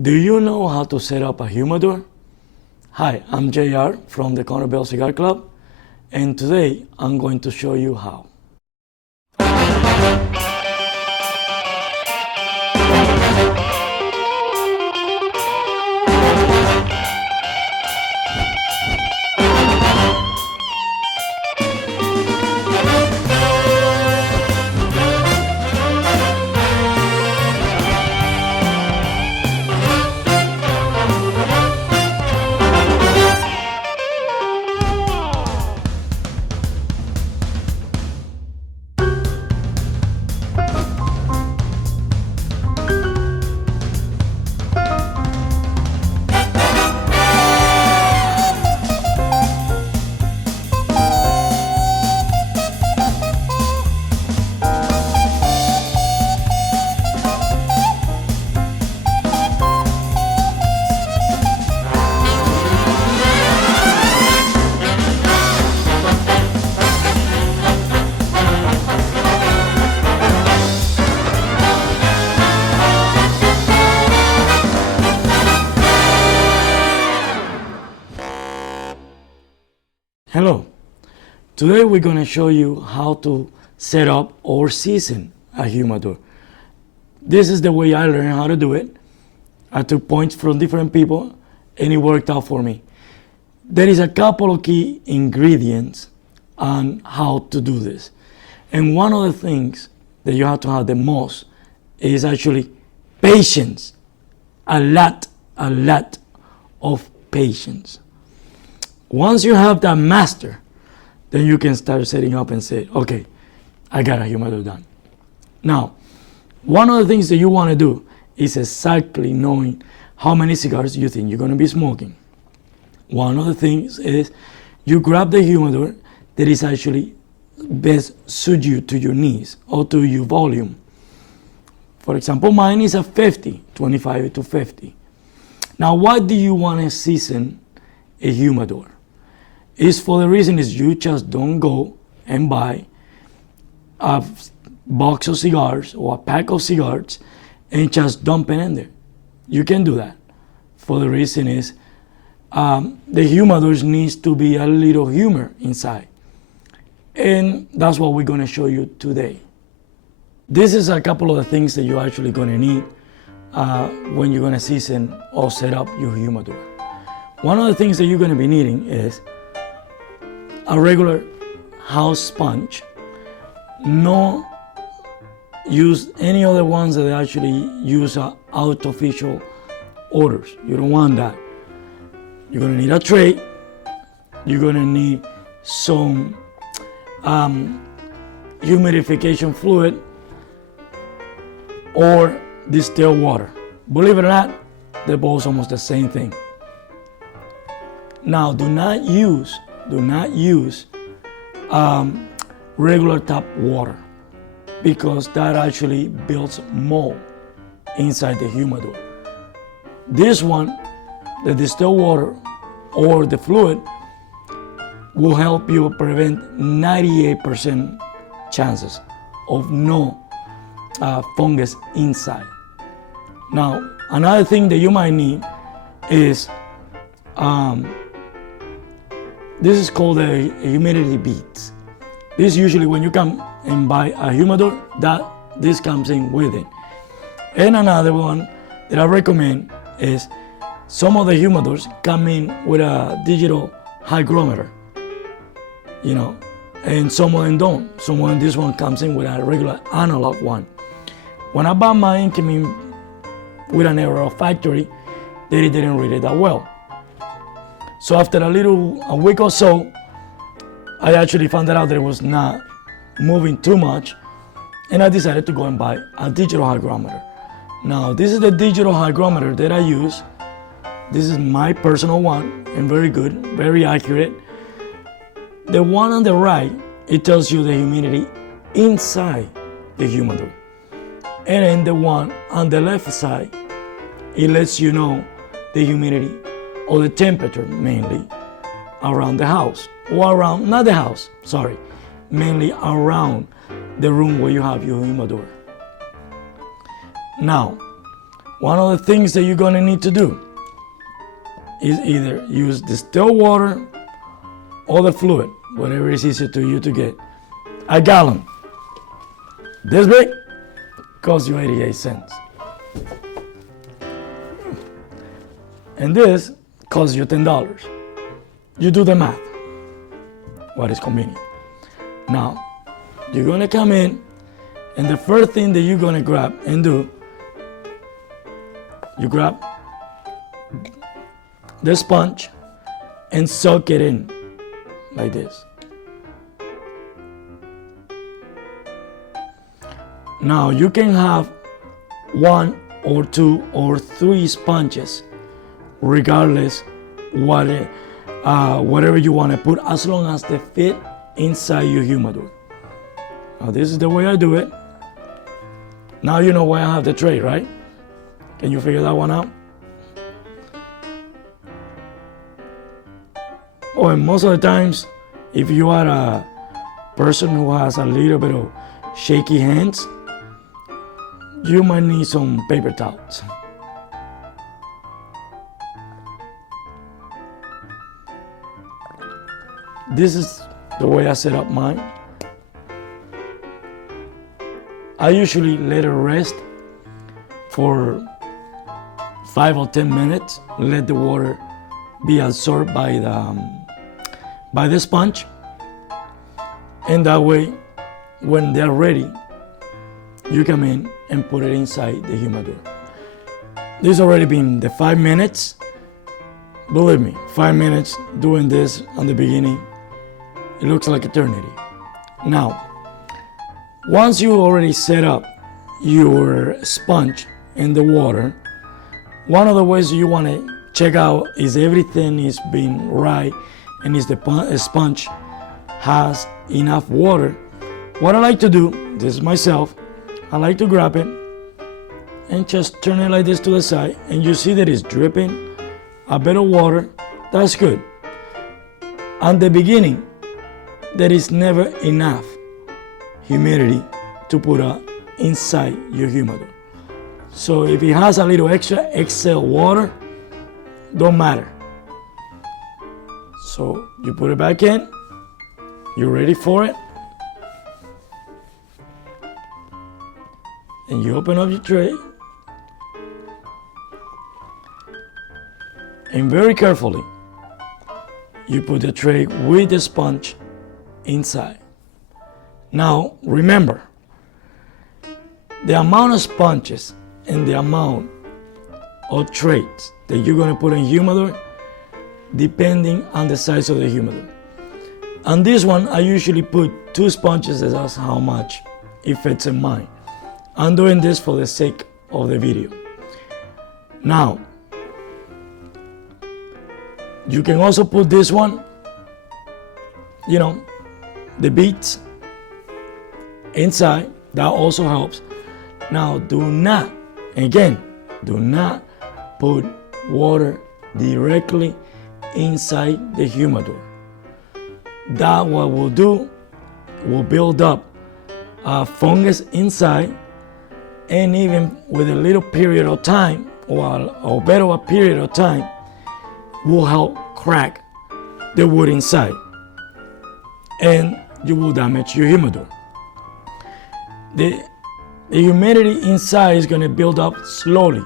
Do you know how to set up a humidor? Hi, I'm JR from the Bell Cigar Club, and today I'm going to show you how. Hello, today we're going to show you how to set up or season a humidor. This is the way I learned how to do it. I took points from different people and it worked out for me. There is a couple of key ingredients on how to do this. And one of the things that you have to have the most is actually patience. A lot of patience. Once you have that master, then you can start setting up and say, okay, I got a humidor done. Now, one of the things that you want to do is exactly knowing how many cigars you think you're going to be smoking. One of the things is you grab the humidor that is actually best suit you to your needs or to your volume. For example, mine is a 50, 25 to 50. Now, why do you want to season a humidor? Is for the reason is you just don't go and buy a box of cigars or a pack of cigars and just dump it in there. You can do that. For the reason is the humidors needs to be a little humor inside. And that's what we're going to show you today. This is a couple of the things that you're actually going to need when you're going to season or set up your humidor. One of the things that you're going to be needing is a regular house sponge. No use any other ones that actually use artificial odors. You don't want that. You're going to need a tray. You're going to need some humidification fluid or distilled water. Believe it or not, they're both almost the same thing. Now, do not use regular tap water because that actually builds mold inside the humidor. This one, the distilled water or the fluid, will help you prevent 98% chances of no fungus inside. Now, another thing that you might need is this is called a humidity beads. This usually when you come and buy a humidor, this comes in with it. And another one that I recommend is some of the humidors come in with a digital hygrometer, and some of them don't. Some of them, this one comes in with a regular analog one. When I bought mine, came in with an error factory, they didn't read it that well. So after a week or so, I actually found out that it was not moving too much, and I decided to go and buy a digital hygrometer. Now, this is the digital hygrometer that I use. This is my personal one, and very good, very accurate. The one on the right, it tells you the humidity inside the humidor. And then the one on the left side, it lets you know the humidity or the temperature mainly around the house or around, not the house, sorry, mainly around the room where you have your humidor. Now, one of the things that you're gonna need to do is either use distilled water or the fluid, whatever is easier to you to get. A gallon, this big, costs you 88 cents. And this costs you $10. You do the math, what is convenient. Now, you're gonna come in, and the first thing that you're gonna grab and do, you grab the sponge and soak it in like this. Now you can have 1 or 2 or 3 sponges, regardless whatever you want to put, as long as they fit inside your humidor. Now this is the way I do it. Now you know why I have the tray, right? Can you figure that one out? Oh, and most of the times, if you are a person who has a little bit of shaky hands, you might need some paper towels. This is the way I set up mine. I usually let it rest for 5 or 10 minutes, let the water be absorbed by the sponge, and that way when they're ready, you come in and put it inside the humidor. This has already been the 5 minutes. Believe me, 5 minutes doing this on the beginning, it looks like eternity. Now, once you already set up your sponge in the water, one of the ways you want to check out is everything is being right and is the sponge has enough water. What I like to do, this is myself, I like to grab it and just turn it like this to the side, and you see that it's dripping a bit of water. That's good. At the beginning, there is never enough humidity to put inside your humidor. So if it has a little extra water, don't matter. So you put it back in, you're ready for it, and you open up your tray, and very carefully you put the tray with the sponge inside. Now remember, the amount of sponges and the amount of trays that you're going to put in humidor depending on the size of the humidor. On this one, I usually put 2 sponges, that's how much it fits in mine. I'm doing this for the sake of the video. Now, you can also put this one, the beads inside. That also helps. Now, do not put water directly inside the humidor. That what will do will build up fungus inside, and even with a little period of time or better a period of time will help crack the wood inside, and you will damage your humidor. The humidity inside is going to build up slowly,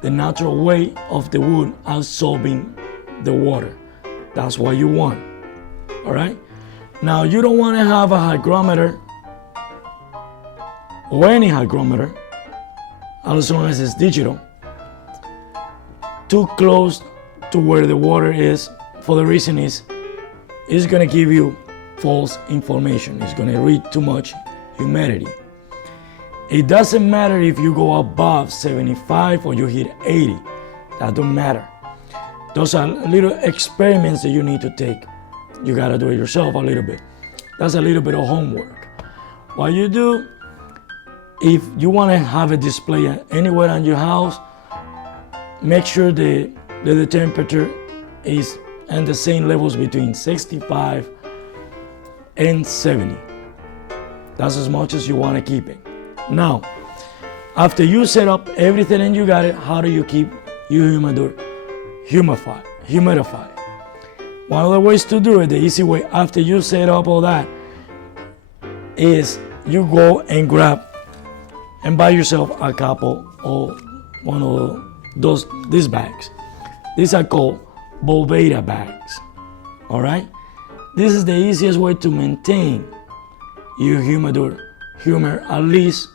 the natural way of the wood absorbing the water. That's what you want. All right. Now you don't want to have a hygrometer or any hygrometer, as long as it's digital, too close to where the water is. For the reason is, it's going to give you false information. It's going to read too much humidity. It doesn't matter if you go above 75 or you hit 80. That don't matter. Those are little experiments that you need to take. You gotta do it yourself a little bit. That's a little bit of homework. What you do, if you want to have a display anywhere in your house, make sure that the temperature is in the same levels between 65 and 70. That's as much as you want to keep it. Now, After you set up everything and you got it, how do you keep your humidor humidified? One of the ways to do it, the easy way, after you set up all that, is you go and grab and buy yourself a couple or one of these bags. These are called Volveda bags. All right. This is the easiest way to maintain your humidor at least,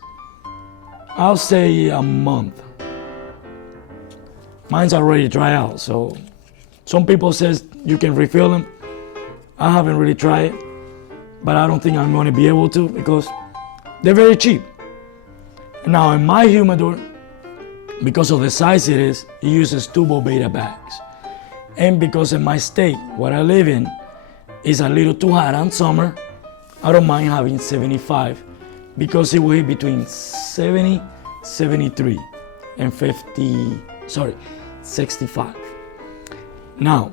I'll say, a month. Mine's already dry out, so some people says you can refill them. I haven't really tried it, but I don't think I'm going to be able to because they're very cheap. Now in my humidor, because of the size it is, it uses 2 Volveda bags. And because in my state, what I live in, is a little too hot in summer, I don't mind having 75 because it will hit between 70, 73 and 65. Now,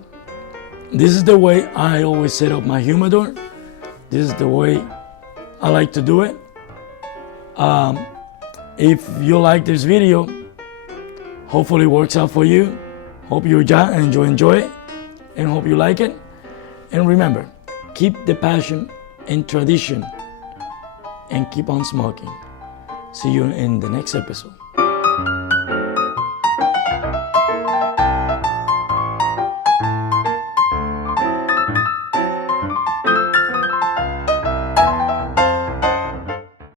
this is the way I always set up my humidor. This is the way I like to do it. If you like this video, hopefully it works out for you. Hope you enjoy it, and hope you like it. And remember, keep the passion and tradition and keep on smoking. See you in the next episode.